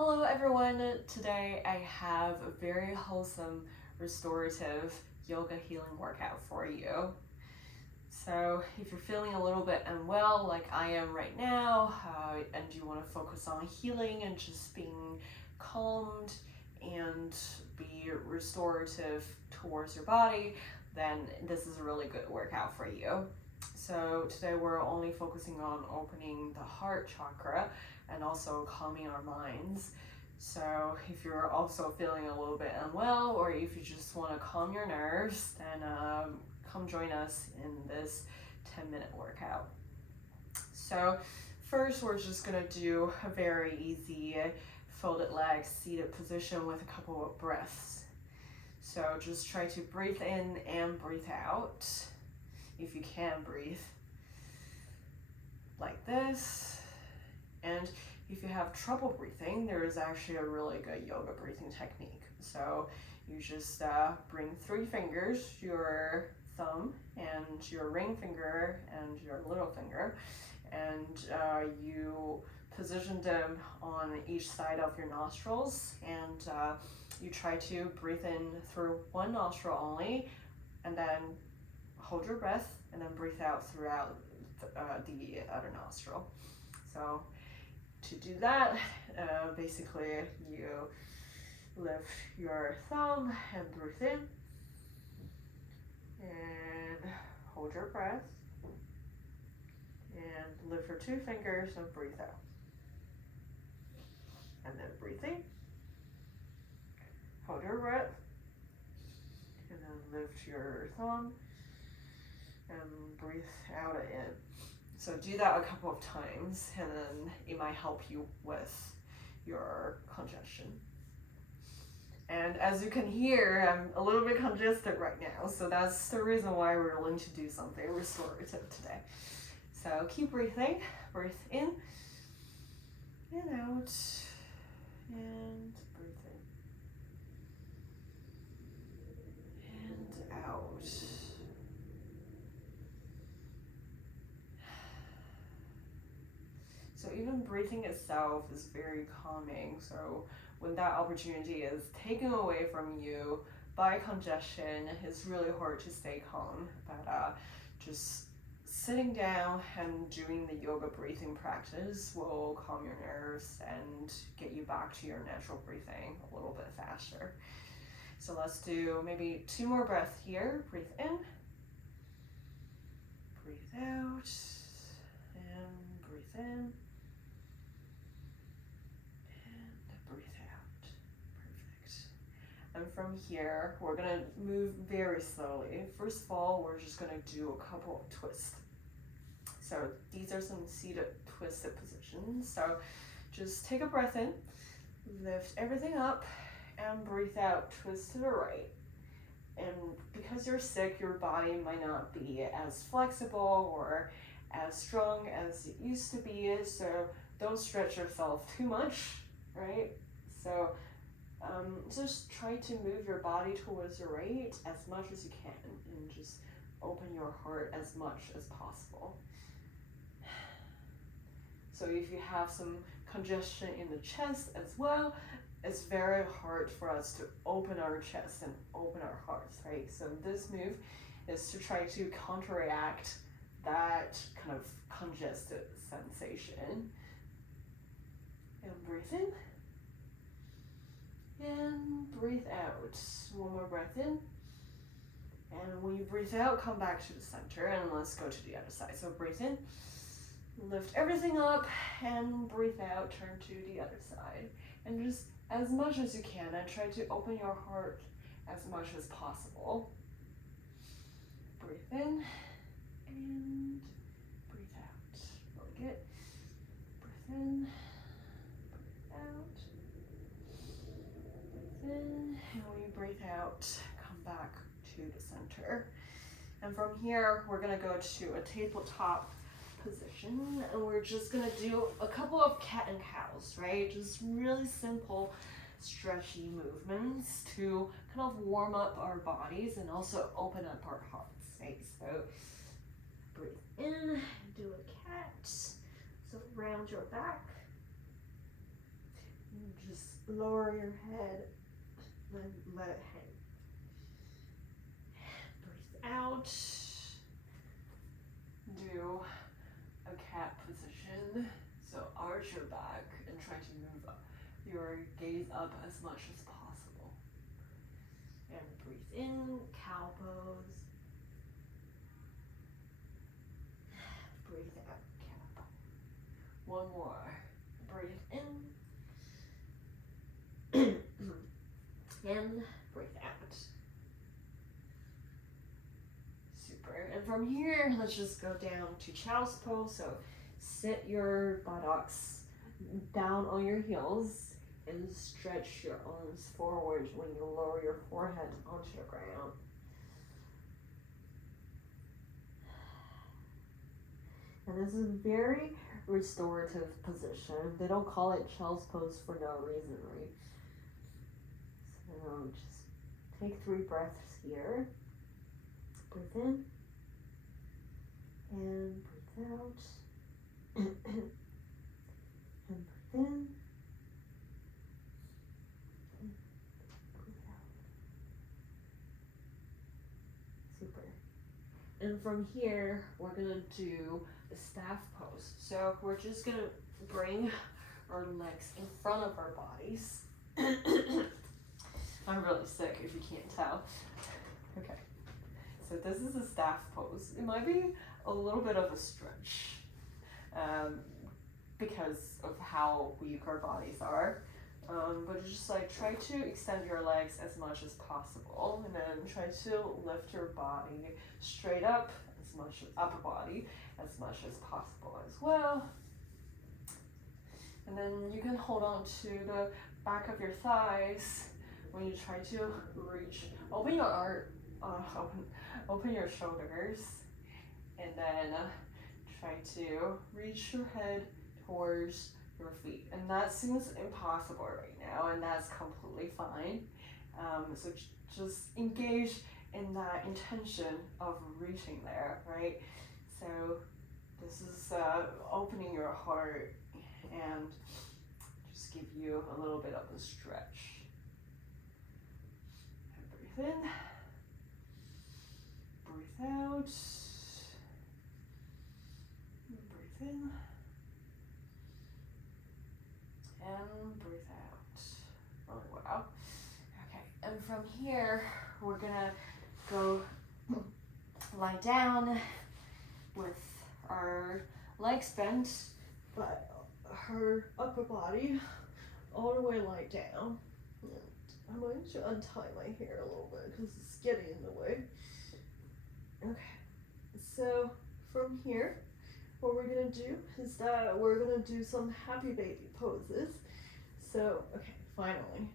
Hello everyone, today I have a very wholesome restorative yoga healing workout for you. So if you're feeling a little bit unwell like I am right now, and you want to focus on healing and just being calmed and be restorative towards your body, then this is a really good workout for you. So today we're only focusing on opening the heart chakra and also calming our minds. So if you're also feeling a little bit unwell, or if you just want to calm your nerves, then come join us in this 10-minute workout. So first we're just going to do a very easy folded legs seated position with a couple of breaths. So just try to breathe in and breathe out if you can breathe like this. And if you have trouble breathing, there is actually a really good yoga breathing technique. So you just bring 3 fingers, your thumb and your ring finger and your little finger, and you position them on each side of your nostrils, and you try to breathe in through one nostril only, and then hold your breath, and then breathe out throughout the other nostril. So to do that, basically you lift your thumb and breathe in, and hold your breath, and lift your 2 fingers and breathe out, and then breathe in, hold your breath, and then lift your thumb and breathe out and in. So do that a couple of times, and then it might help you with your congestion. And as you can hear, I'm a little bit congested right now, so that's the reason why we're going to do something restorative today. So keep breathing, breathe in and out, and breathe in and out. So even breathing itself is very calming. So when that opportunity is taken away from you by congestion, it's really hard to stay calm. But just sitting down and doing the yoga breathing practice will calm your nerves and get you back to your natural breathing a little bit faster. So let's do maybe 2 more breaths here. Breathe in, breathe out, and breathe in. And from here, we're gonna move very slowly. First of all, we're just gonna do a couple of twists. So these are some seated twisted positions. So just take a breath in, lift everything up, and breathe out, twist to the right. And because you're sick, your body might not be as flexible or as strong as it used to be, so don't stretch yourself too much, right? So just try to move your body towards the right as much as you can, and just open your heart as much as possible. So if you have some congestion in the chest as well, it's very hard for us to open our chest and open our hearts, right? So this move is to try to counteract that kind of congested sensation. And breathe in. And breathe out. 1 more breath in. And when you breathe out, come back to the center, and let's go to the other side. So breathe in, lift everything up, and breathe out, turn to the other side. And just as much as you can, and try to open your heart as much as possible. Breathe in and breathe out. Really good. Breathe in, breathe out. Breathe in, and when you breathe out, come back to the center. And from here, we're gonna go to a tabletop position, and we're just gonna do a couple of cat and cows, right? Just really simple, stretchy movements to kind of warm up our bodies and also open up our hearts, right? So breathe in, do a cat. So round your back. Just lower your head and let it hang. Breathe out. Do a cat position. So arch your back and try to move up your gaze up as much as possible. And breathe in, cow pose. Breathe out, cat. One more. Breathe in. And breathe out. Super. And from here, let's just go down to child's pose. So sit your buttocks down on your heels and stretch your arms forward when you lower your forehead onto the ground. And this is a very restorative position. They don't call it child's pose for no reason, right? So just take 3 breaths here. Breathe in and breathe out. And breathe in. And breathe out. Super. And from here, we're gonna do the staff pose. So we're just gonna bring our legs in front of our bodies. I'm really sick if you can't tell. Okay. So this is a staff pose. It might be a little bit of a stretch because of how weak our bodies are. But just like try to extend your legs as much as possible, and then try to lift your body straight up as much, upper body as much as possible as well. And then you can hold on to the back of your thighs when you try to reach. Open your arm, open your shoulders, and then try to reach your head towards your feet. And that seems impossible right now, and that's completely fine. So just engage in that intention of reaching there, right? So this is opening your heart and just give you a little bit of a stretch. And breathe in, breathe out, and breathe in, and breathe out. Really well. Okay, and from here, we're gonna go lie down with our legs bent, but her upper body all the way lie down. And I'm going to untie my hair a little bit because it's getting in the way. Okay, so from here, what we're gonna do is that we're gonna do some happy baby poses. So, okay, finally.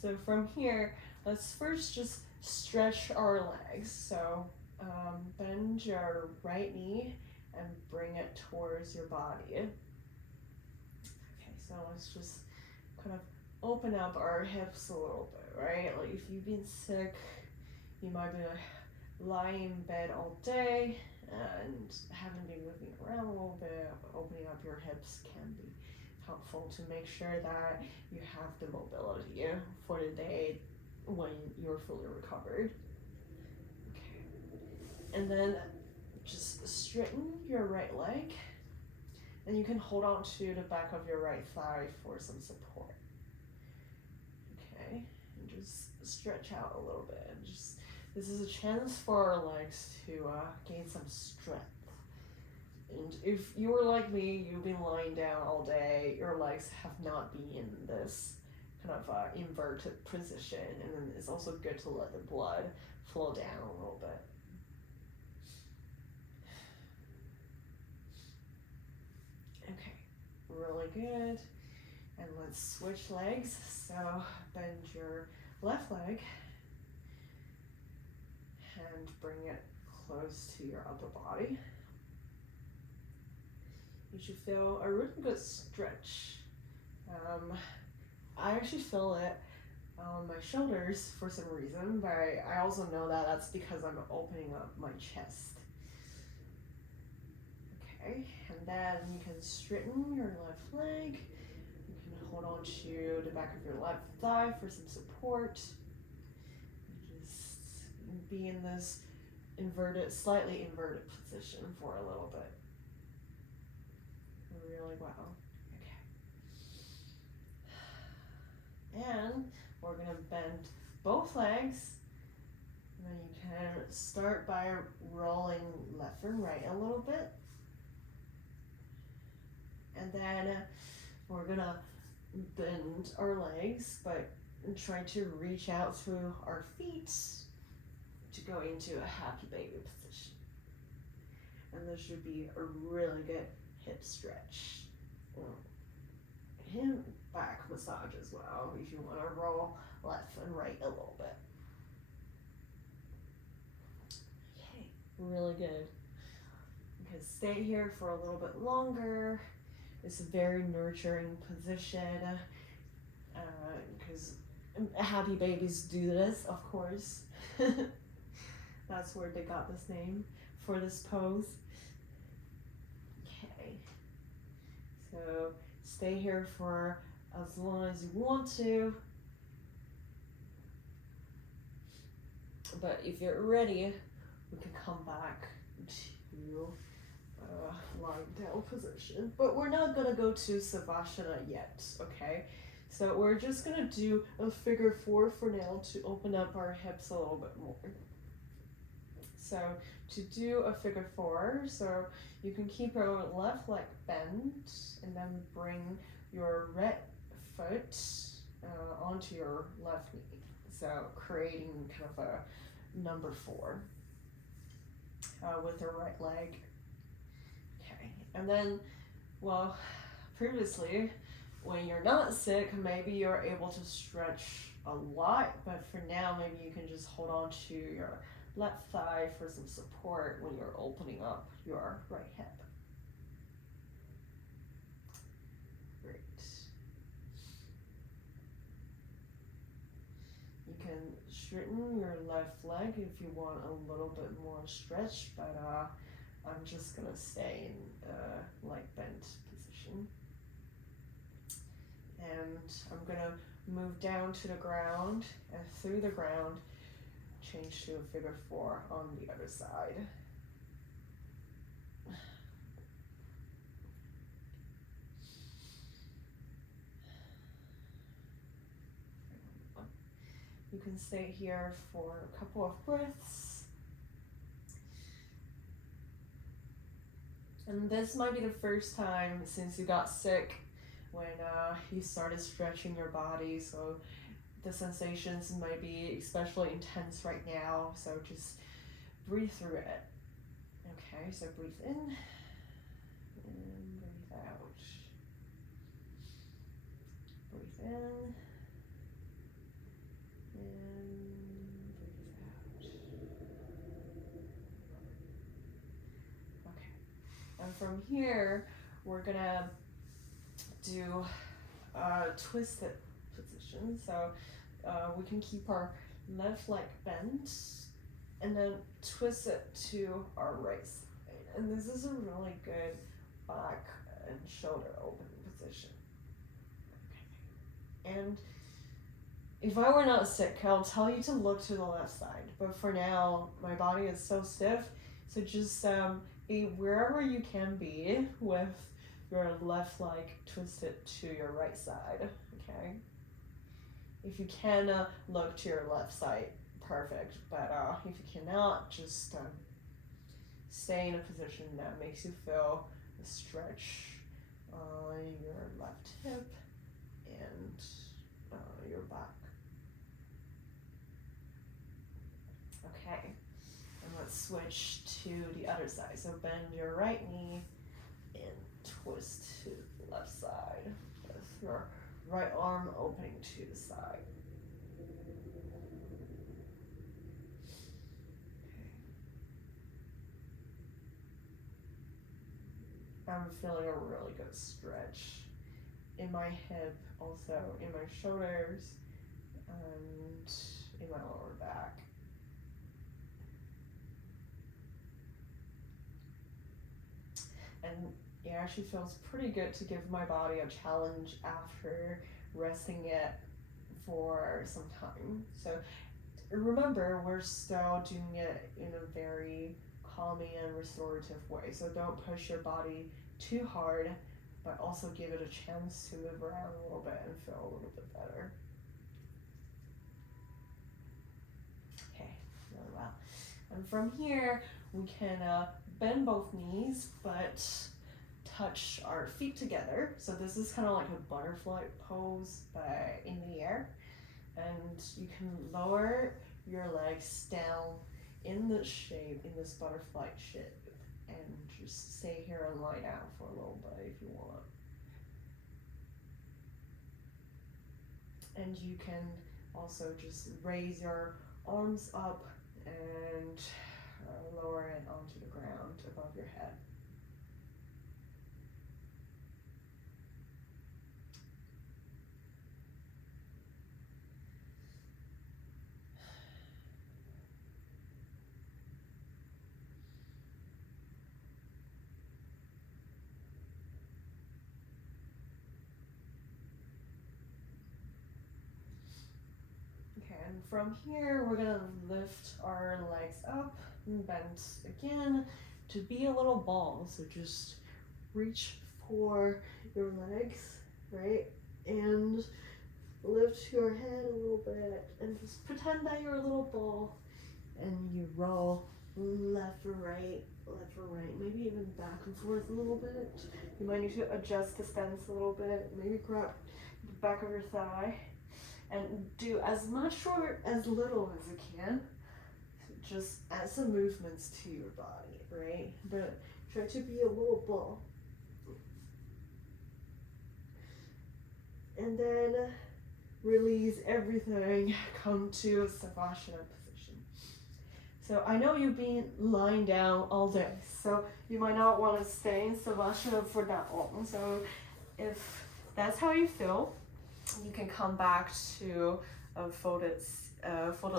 So from here, let's first just stretch our legs. So bend your right knee and bring it towards your body. Okay, so let's just kind of open up our hips a little bit, right? Like if you've been sick, you might be lying in bed all day and haven't been moving around a little bit. Opening up your hips can be helpful to make sure that you have the mobility for the day when you're fully recovered. Okay, and then just straighten your right leg, and you can hold on to the back of your right thigh for some support. Okay, and just stretch out a little bit. And just this is a chance for our legs to gain some strength. And if you were like me, you've been lying down all day, your legs have not been in this kind of inverted position, and then it's also good to let the blood flow down a little bit. Okay, really good. And let's switch legs. So bend your left leg and bring it close to your upper body. You should feel a really good stretch. I actually feel it on my shoulders for some reason, but I also know that that's because I'm opening up my chest. Okay, and then you can straighten your left leg. You can hold on to the back of your left thigh for some support. Just be in this slightly inverted position for a little bit. Really well. Okay. And we're gonna bend both legs. And then you can start by rolling left and right a little bit. And then we're gonna bend our legs, but try to reach out through our feet to go into a happy baby position. And this should be a really good hip stretch. Hip back massage as well if you want to roll left and right a little bit. Okay, really good. You can stay here for a little bit longer. It's a very nurturing position because happy babies do this, of course. That's where they got this name for this pose. Okay, so stay here for as long as you want to. But if you're ready, we can come back to lying down position. But we're not gonna go to Savasana yet, okay? So we're just gonna do a figure 4 for now to open up our hips a little bit more. So to do a figure 4, so you can keep your left leg bent and then bring your right foot onto your left knee. So creating kind of a number 4 with your right leg. Okay, and then, well, previously, when you're not sick, maybe you're able to stretch a lot, but for now, maybe you can just hold on to your left thigh for some support when you're opening up your right hip. Great. You can straighten your left leg if you want a little bit more stretch, but I'm just gonna stay in leg bent position. And I'm gonna move down to the ground and through the ground, change to a figure 4 on the other side. You can stay here for a couple of breaths. And this might be the first time since you got sick when you started stretching your body, so the sensations might be especially intense right now, so just breathe through it. Okay, so breathe in and breathe out. Breathe in and breathe out. Okay, and from here, we're gonna do a twisted position. So we can keep our left leg bent and then twist it to our right side. And this is a really good back and shoulder opening position. Okay. And if I were not sick, I'll tell you to look to the left side. But for now, my body is so stiff, so just be wherever you can be with your left leg twisted to your right side, okay? If you can look to your left side, perfect. But if you cannot, just stay in a position that makes you feel a stretch on your left hip and your back. Okay, and let's switch to the other side. So bend your right knee and twist to the left side with your right arm opening to the side. Okay. I'm feeling a really good stretch in my hip, also in my shoulders, and in my lower back. And it actually feels pretty good to give my body a challenge after resting it for some time. So remember, we're still doing it in a very calming and restorative way. So don't push your body too hard, but also give it a chance to move around a little bit and feel a little bit better. Okay, really well. And from here, we can bend both knees, but touch our feet together. So this is kind of like a butterfly pose, but in the air. And you can lower your legs down in this shape, in this butterfly shape, and just stay here and lie down for a little bit if you want. And you can also just raise your arms up and lower it onto the ground above your head. Okay, and from here, we're gonna lift our legs up and bend again to be a little ball. So just reach for your legs, right? And lift your head a little bit and just pretend that you're a little ball and you roll left or right, maybe even back and forth a little bit. You might need to adjust the stance a little bit, maybe grab the back of your thigh and do as much or as little as you can. Just add some movements to your body, right? But try to be a little ball. And then release everything, come to Savasana position. So I know you've been lying down all day, so you might not want to stay in Savasana for that long. So if that's how you feel, you can come back to a folded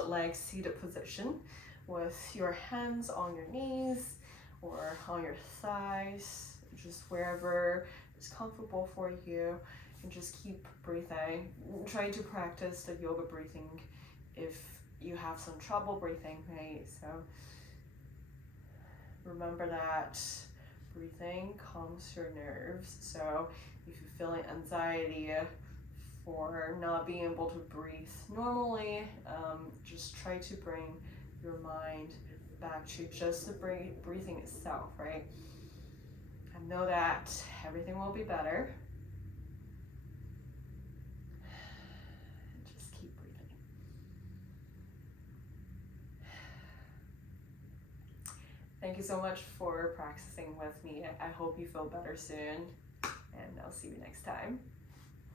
leg seated position with your hands on your knees or on your thighs, just wherever is comfortable for you, and just keep breathing. Try to practice the yoga breathing if you have some trouble breathing, right? So remember that breathing calms your nerves. So if you're feeling anxiety for not being able to breathe normally, just try to bring your mind back to just the breathing itself, right? And know that everything will be better. Just keep breathing. Thank you so much for practicing with me. I hope you feel better soon, and I'll see you next time.